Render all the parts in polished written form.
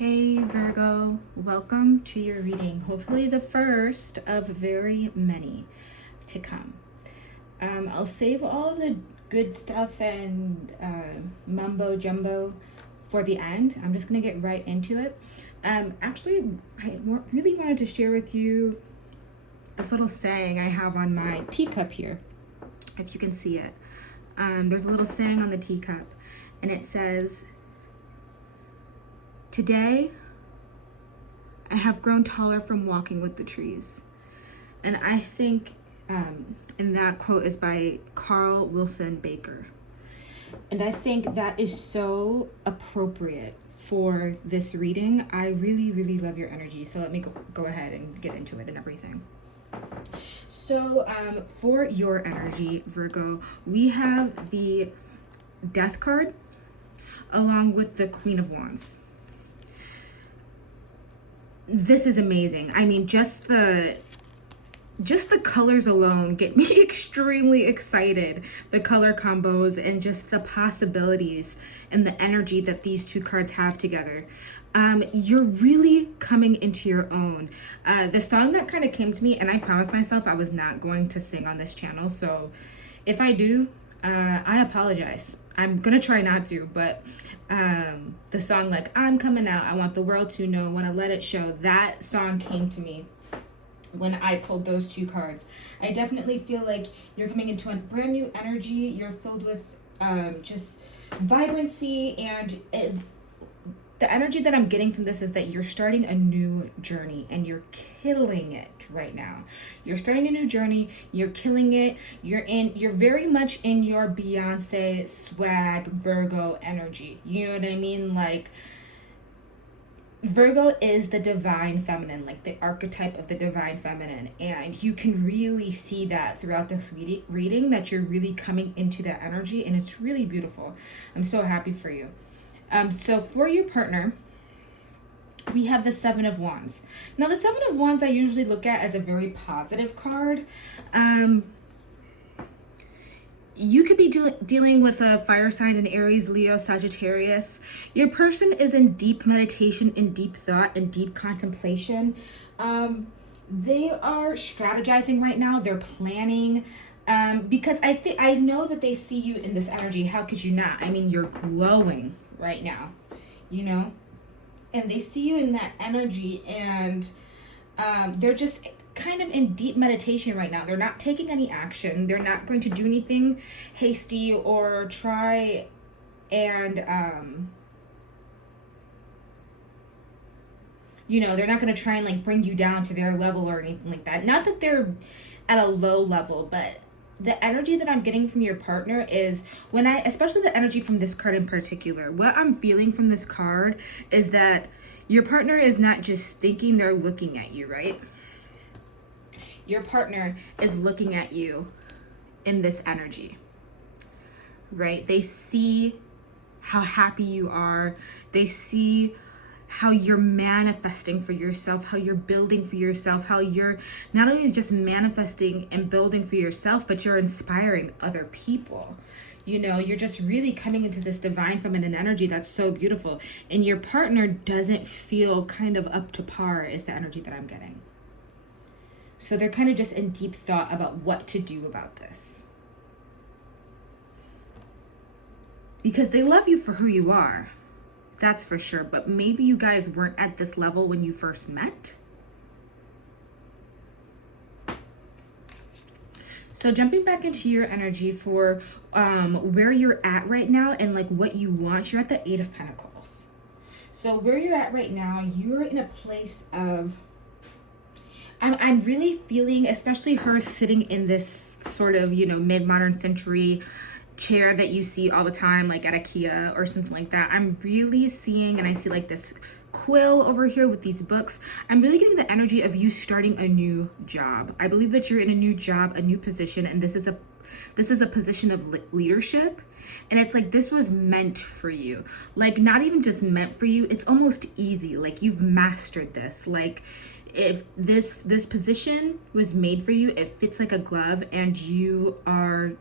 Hey Virgo, welcome to your reading. Hopefully the first of very many to come. I'll save all the good stuff and mumbo jumbo for the end. I'm just gonna get right into it. Actually, I really wanted to share with you this little saying I have on my teacup here, if you can see it. There's a little saying on the teacup, and it says, "Today, I have grown taller from walking with the trees." And I think, and that quote is by Carl Wilson Baker. And I think that is so appropriate for this reading. I really, really love your energy. So let me go ahead and get into it and everything. So for your energy, Virgo, we have the Death card along with the Queen of Wands. This is amazing. I mean, just the colors alone get me extremely excited. The color combos and just the possibilities and the energy that these two cards have together. You're really coming into your own. The song that kind of came to me, and I promised myself I was not going to sing on this channel, so if I do, I apologize. I'm gonna try not to, but the song like "I'm Coming Out, I Want the World to Know, Wanna Let It Show," that song came to me when I pulled those two cards. I definitely feel like you're coming into a brand new energy. You're filled with just vibrancy, and the energy that I'm getting from this is that you're starting a new journey and you're killing it right now. You're starting a new journey, you're killing it. You're very much in your Beyonce swag Virgo energy. You know what I mean? Like, Virgo is the divine feminine, like the archetype of the divine feminine. And you can really see that throughout this reading, that you're really coming into that energy, and it's really beautiful. I'm so happy for you. So for your partner, we have the Seven of Wands. Now, the Seven of Wands I usually look at as a very positive card. You could be dealing with a fire sign in Aries, Leo, Sagittarius. Your person is in deep meditation, in deep thought, in deep contemplation. They are strategizing right now. They're planning. Because I know that they see you in this energy. How could you not? I mean, you're glowing right now, you know? And they see you in that energy, and they're just kind of in deep meditation right now. They're not taking any action. They're not going to do anything hasty or try and, they're not going to try and like bring you down to their level or anything like that. Not that they're at a low level, but the energy that I'm getting from your partner is especially the energy from this card in particular, what I'm feeling from this card is that your partner is not just thinking, they're looking at you, right? Your partner is looking at you in this energy, right? They see how happy you are. They see how you're manifesting for yourself, how you're building for yourself, how you're not only just manifesting and building for yourself, but you're inspiring other people. You're just really coming into this divine feminine energy that's so beautiful. And your partner doesn't feel kind of up to par is the energy that I'm getting. So they're kind of just in deep thought about what to do about this. Because they love you for who you are. That's for sure. But maybe you guys weren't at this level when you first met. So jumping back into your energy for where you're at right now and like what you want, you're at the Eight of Pentacles. So where you're at right now, you're in a place of, I'm really feeling, especially her sitting in this sort of, mid-modern century chair that you see all the time, like at IKEA or something like that. I'm really seeing, and I see like this quill over here with these books. I'm really getting the energy of you starting a new job. I believe that you're in a new job, a new position, and this is a position of leadership. And it's like this was meant for you. Like, not even just meant for you, it's almost easy. Like, you've mastered this. Like, if this position was made for you, it fits like a glove, and you are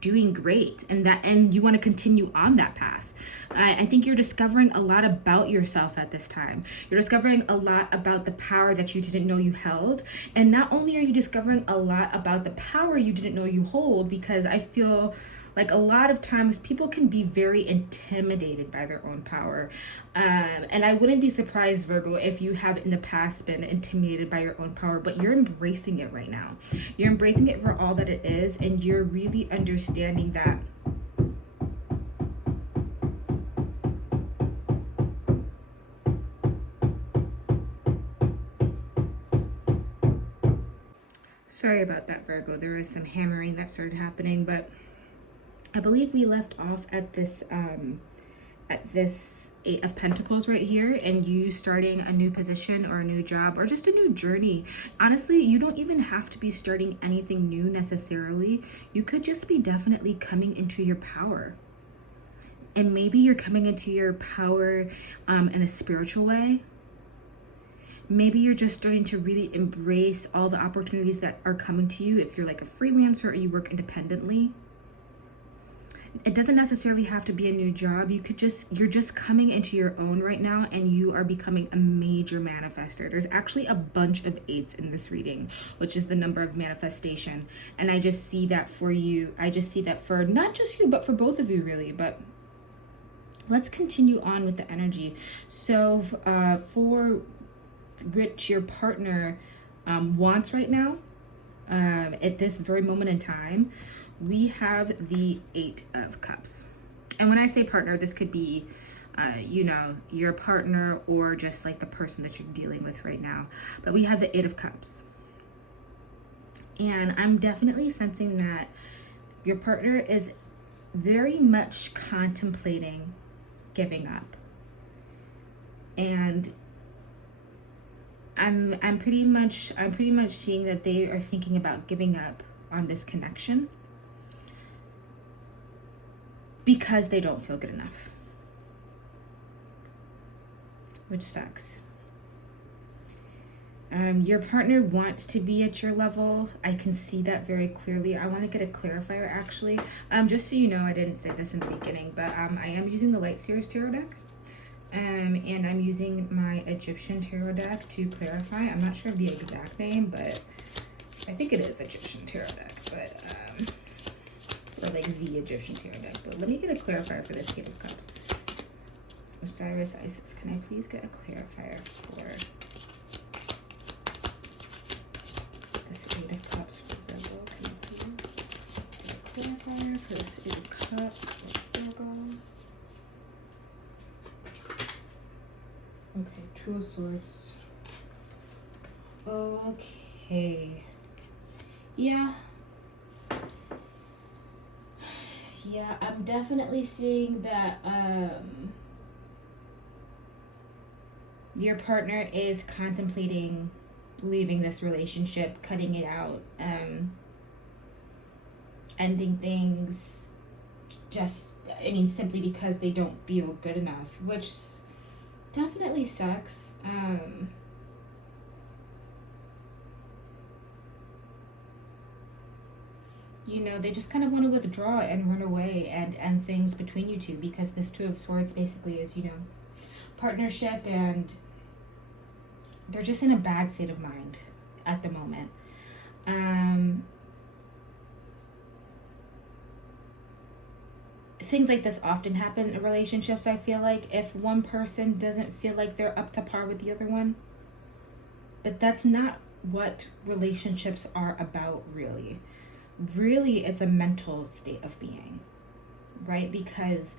doing great, and you want to continue on that path. I think you're discovering a lot about yourself at this time. You're discovering a lot about the power that you didn't know you held. And not only are you discovering a lot about the power you didn't know you hold, because I feel like a lot of times people can be very intimidated by their own power. And I wouldn't be surprised, Virgo, if you have in the past been intimidated by your own power, but you're embracing it right now. You're embracing it for all that it is, and you're really understanding that sorry about that, Virgo. There was some hammering that started happening, but I believe we left off at this Eight of Pentacles right here, and you starting a new position or a new job or just a new journey. Honestly, you don't even have to be starting anything new necessarily. You could just be definitely coming into your power. And maybe you're coming into your power in a spiritual way. Maybe you're just starting to really embrace all the opportunities that are coming to you if you're like a freelancer or you work independently. It doesn't necessarily have to be a new job. You're just coming into your own right now, and you are becoming a major manifester. There's actually a bunch of 8s in this reading, which is the number of manifestation. And I just see that for you. I just see that for not just you, but for both of you really. But let's continue on with the energy. So for which your partner wants right now, at this very moment in time, we have the 8 of Cups. And when I say partner, this could be, your partner or just like the person that you're dealing with right now. But we have the 8 of Cups. And I'm definitely sensing that your partner is very much contemplating giving up. And I'm pretty much seeing that they are thinking about giving up on this connection because they don't feel good enough, which sucks. Your partner wants to be at your level. I can see that very clearly. I want to get a clarifier actually. Just so you know, I didn't say this in the beginning, but I am using the Light Seers tarot deck. And I'm using my Egyptian tarot deck to clarify. I'm not sure of the exact name, but I think it is Egyptian tarot deck, but or like the Egyptian tarot deck. But let me get a clarifier for this 8 of Cups. Osiris, Isis, can I please get a clarifier for this 8 of Cups for Virgo? Can I please get a clarifier for this 8 of Cups for Virgo? Okay, 2 of Swords. Okay. Yeah, I'm definitely seeing that your partner is contemplating leaving this relationship, cutting it out, ending things simply because they don't feel good enough, which definitely sucks. They just kind of want to withdraw and run away and end things between you two, because this 2 of Swords basically is, partnership, and they're just in a bad state of mind at the moment. Things like this often happen in relationships, I feel like, if one person doesn't feel like they're up to par with the other one. But that's not what relationships are about, really. Really, it's a mental state of being, right? Because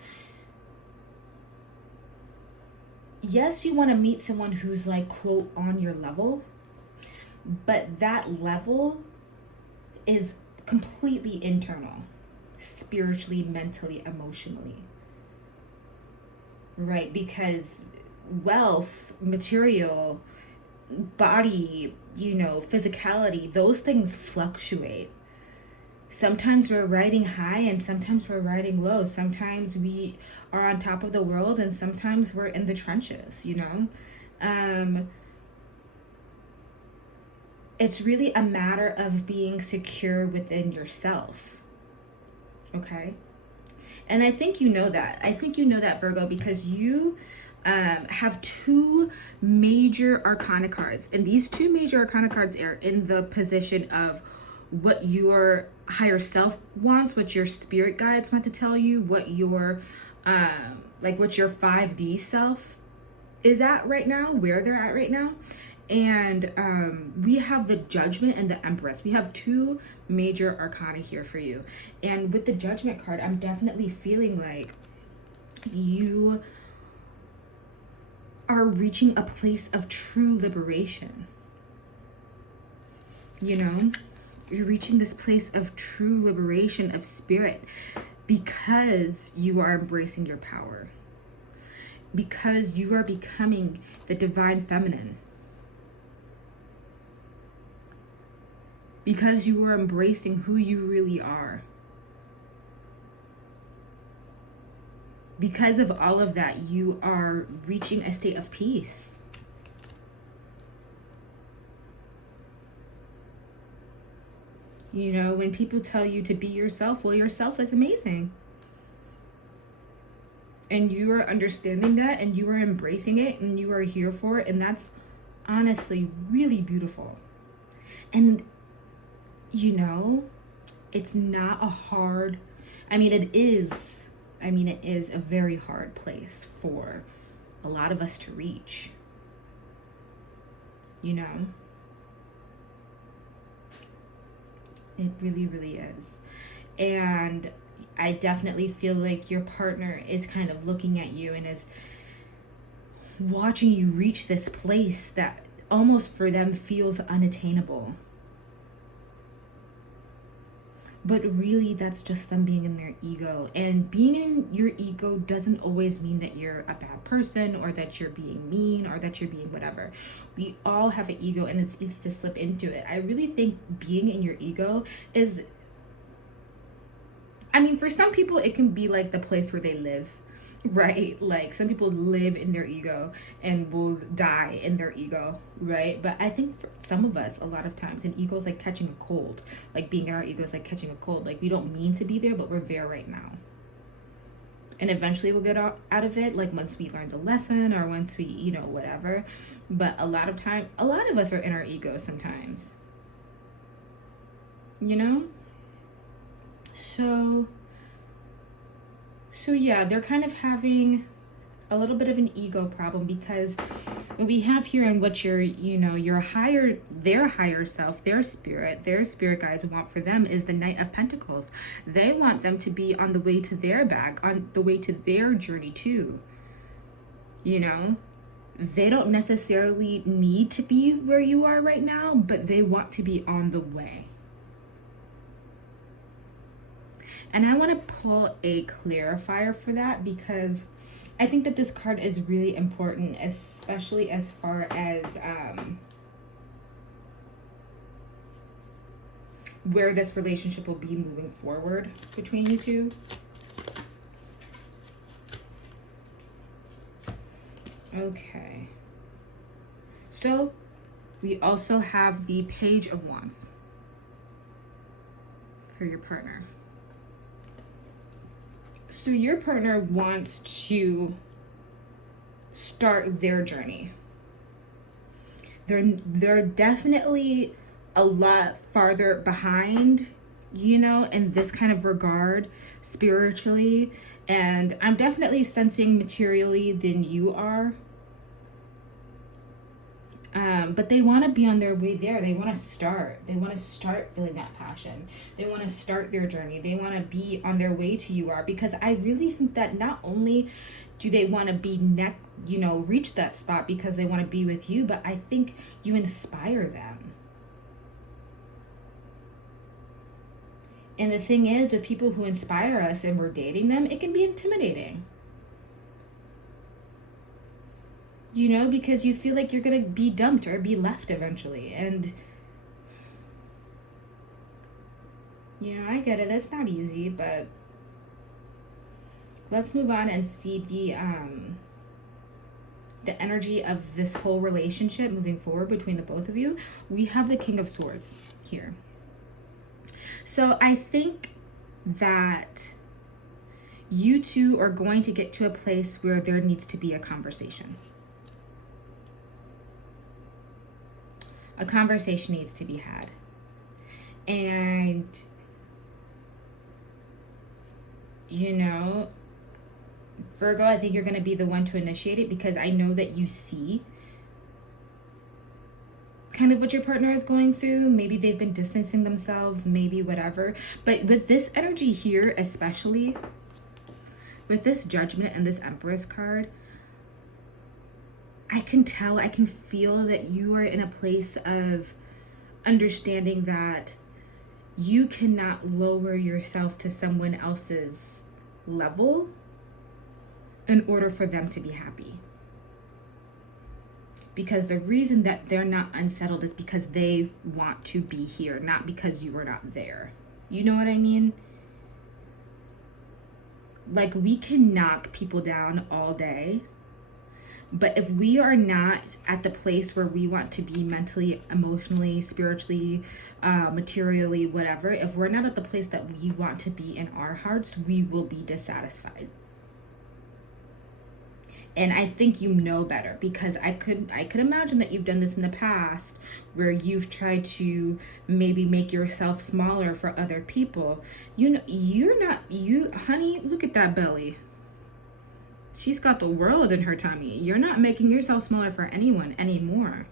yes, you want to meet someone who's like, quote, on your level, but that level is completely internal, spiritually, mentally, emotionally, right? Because wealth, material, body, physicality, those things fluctuate. Sometimes we're riding high and sometimes we're riding low. Sometimes we are on top of the world and sometimes we're in the trenches, It's really a matter of being secure within yourself, Okay. And I think you know that. I think you know that, Virgo, because you have two major arcana cards. And these two major arcana cards are in the position of what your higher self wants, what your spirit guides want to tell you, what your what your 5D self is at right now, where they're at right now. And we have the Judgment and the Empress. We have two major arcana here for you. And with the Judgment card, I'm definitely feeling like you are reaching a place of true liberation. You know, you're reaching this place of true liberation of spirit because you are embracing your power, because you are becoming the divine feminine, because you are embracing who you really are. Because of all of that, you are reaching a state of peace. You know, when people tell you to be yourself, well, yourself is amazing. And you are understanding that, and you are embracing it, and you are here for it. And that's honestly really beautiful. And, you know, it's not a hard, it is a very hard place for a lot of us to reach. You know? It really, really is. And I definitely feel like your partner is kind of looking at you and is watching you reach this place that almost for them feels unattainable. But really, that's just them being in their ego. And being in your ego doesn't always mean that you're a bad person or that you're being mean or that you're being whatever. We all have an ego and it's easy to slip into it. I really think being in your ego is, for some people, it can be like the place where they live, right? Like some people live in their ego and will die in their ego, right? But I think for some of us, a lot of times, an ego is like catching a cold. Like being in our ego is like catching a cold. Like we don't mean to be there, but we're there right now. And eventually we'll get out of it, like once we learn the lesson or once we, whatever. But a lot of us are in our ego sometimes. You know? So yeah, they're kind of having a little bit of an ego problem because what we have here and what their higher self, their spirit guides want for them is the Knight of Pentacles. They want them to be on the way to their bag, on the way to their journey too. You know, they don't necessarily need to be where you are right now, but they want to be on the way. And I want to pull a clarifier for that because I think that this card is really important, especially as far as where this relationship will be moving forward between you two. Okay. So we also have the Page of Wands for your partner. So your partner wants to start their journey. They're definitely a lot farther behind, in this kind of regard spiritually. And I'm definitely sensing materially than you are. But they want to be on their way there. They want to start. They want to start feeling that passion. They want to start their journey. They want to be on their way to you are, because I really think that not only do they want to be reach that spot because they want to be with you, but I think you inspire them. And the thing is, with people who inspire us and we're dating them, it can be intimidating. Because you feel like you're going to be dumped or be left eventually. And, I get it. It's not easy, but let's move on and see the energy of this whole relationship moving forward between the both of you. We have the King of Swords here. So I think that you two are going to get to a place where there needs to be a conversation. A conversation needs to be had. And, you know, Virgo, I think you're going to be the one to initiate it, because I know that you see kind of what your partner is going through. Maybe they've been distancing themselves, maybe whatever. But with this energy here, especially with this Judgment and this Empress card, I can tell, I can feel that you are in a place of understanding that you cannot lower yourself to someone else's level in order for them to be happy. Because the reason that they're not unsettled is because they want to be here, not because you are not there. You know what I mean? Like, we can knock people down all day, but if we are not at the place where we want to be mentally, emotionally, spiritually, materially, whatever, if we're not at the place that we want to be in our hearts, we will be dissatisfied. And I think you know better, because I could imagine that you've done this in the past, where you've tried to maybe make yourself smaller for other people. You know, honey, look at that belly. She's got the world in her tummy. You're not making yourself smaller for anyone anymore.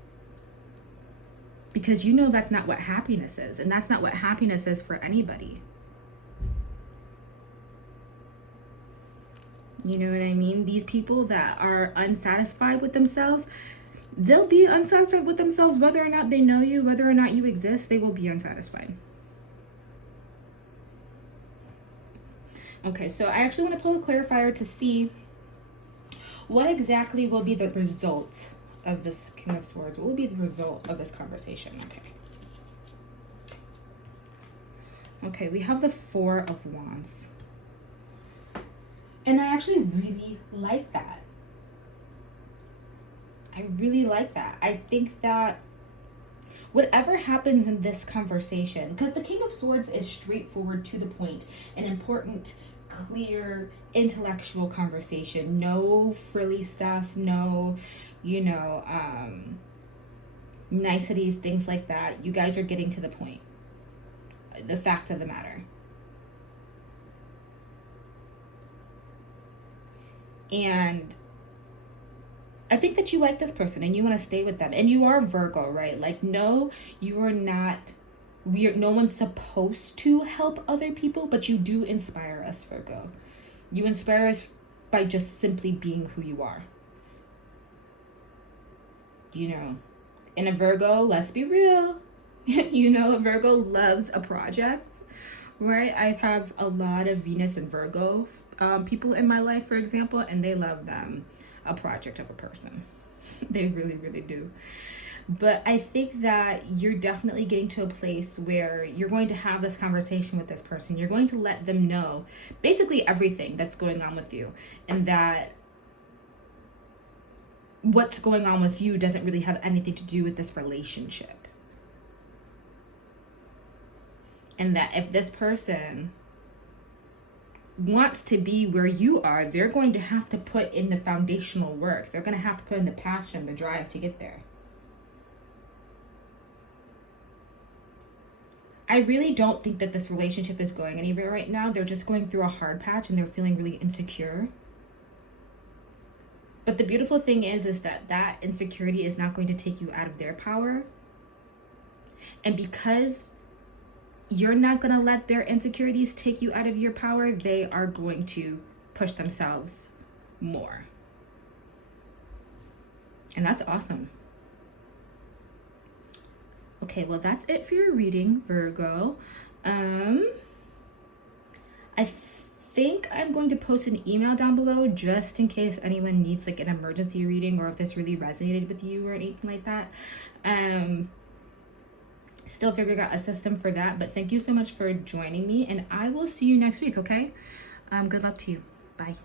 Because you know that's not what happiness is, and that's not what happiness is for anybody. You know what I mean? These people that are unsatisfied with themselves, they'll be unsatisfied with themselves whether or not they know you, whether or not you exist, they will be unsatisfied. Okay, so I actually want to pull a clarifier to see what exactly will be the result of this King of Swords. What will be the result of this conversation? Okay, we have the Four of Wands. And I actually really like that. I really like that. I think that whatever happens in this conversation, because the King of Swords is straightforward, to the point, an important, clear, intellectual conversation. No frilly stuff, no, niceties, things like that. You guys are getting to the point. The fact of the matter. And I think that you like this person and you want to stay with them. And you are Virgo, right? Like, no, you are not, no one's supposed to help other people, but you do inspire us, Virgo. You inspire us by just simply being who you are. You know, and a Virgo, let's be real, a Virgo loves a project, right? I have a lot of Venus and Virgo people in my life, for example, and they love them a project of a person. They really, really do. But I think that you're definitely getting to a place where you're going to have this conversation with this person. You're going to let them know basically everything that's going on with you, and that what's going on with you doesn't really have anything to do with this relationship. And that if this person wants to be where you are, they're going to have to put in the foundational work. They're going to have to put in the passion, the drive to get there. I really don't think that this relationship is going anywhere right now. They're just going through a hard patch and they're feeling really insecure. But the beautiful thing is that insecurity is not going to take you out of their power. And because you're not going to let their insecurities take you out of your power, they are going to push themselves more. And that's awesome. Okay, well, that's it for your reading, Virgo. I think I'm going to post an email down below just in case anyone needs like an emergency reading, or if this really resonated with you or anything like that. Still figuring out a system for that, but thank you so much for joining me, and I will see you next week, okay? Good luck to you. Bye.